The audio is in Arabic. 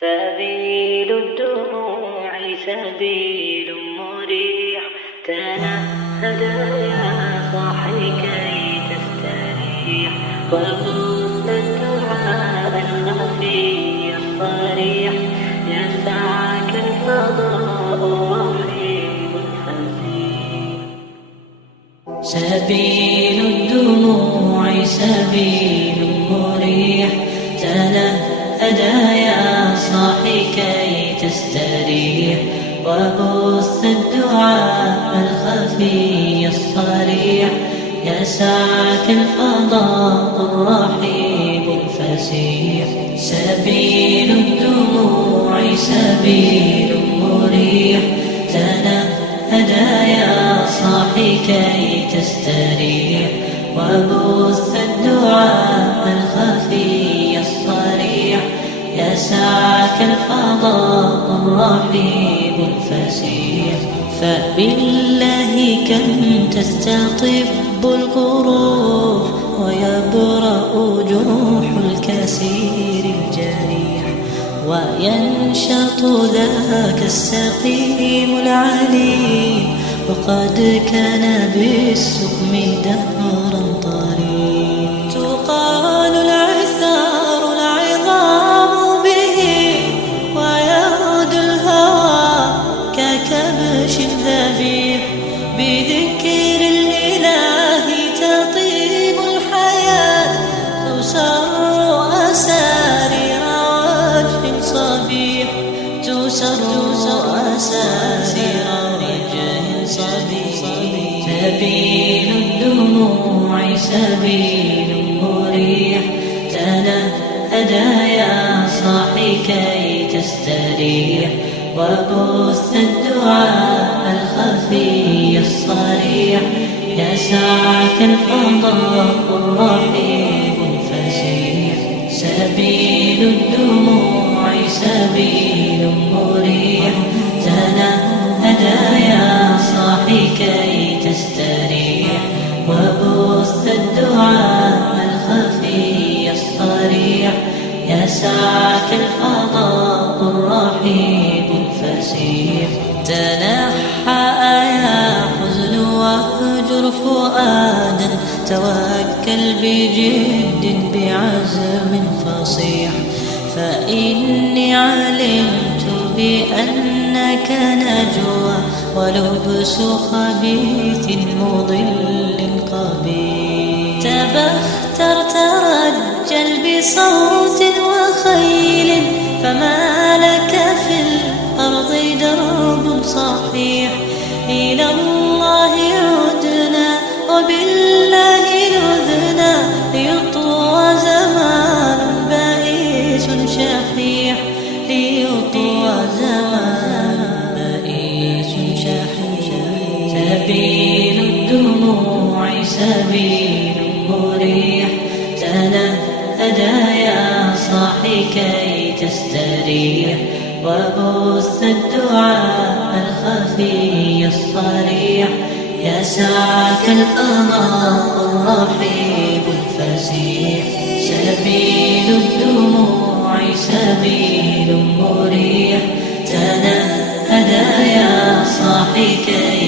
سبيل الدموع سبيل مريح، تنهد يا صاحي كي تستريح، وبث الدعاء الخفي الصريح، يسعك الفضاء الرحيم الفسيح. سبيل الدموع سبيل مريح، تنهد يا صاحي كي تستريح، وبث الدعاء الخفي الصريح، يسعك الفضاء الرحيب الفسيح. سبيل الدموع سبيل مريح، تنهد يا صاحي كي تستريح، وبث الدعاء الخفي الصريح، يسعك الفضاء الرحيب الفسيح. فبالله كم تستطب القروح، ويبرأ جروح الكسير الجريح، وينشط ذاك السقيم العليل، وقد كان بالسقم دهرا طريق. تقال العثار العظام به، ويغدو الهوى ككبش ذبيح، بذكر الإله تطيب الحياة، تسر أسارير وجه صبيح، تسر أسارير وجه صبيح. سبيل الدموع سبيل مريح، تنهد يا صاحي كي تستريح، وبث الدعاء الخفي الصريح، يسعك الفضاء الرحيب الفسيح. سبيل الدموع سبيل مريح، تنهد يا صاحي كي تستريح، وبث الدعاء الخفي الصريح، يسعك الفضاء الرحيب الفسيح. تنحى يا حزن واهجر فؤادا، توكل بجد بعزم فصيح، فإني علمت بأنك نجوى، ولبس خبيث مضل قبيح. تبختر ترجل بصوت وخيل، فما لك في الأرض درب صحيح. إلى الله عدنا وبالله نذنا، ليطوى زمان بائس شحيح، ليطوى زمان بائس شحيح. سبيل الدموع سبيل مريح، تنهد يا صاحي كي تستريح، وبث الدعاء الخفي الصريح، يسعك الفضاء الرحيب الفسيح. سبيل الدموع سبيل مريح، تنهد يا صاحي كي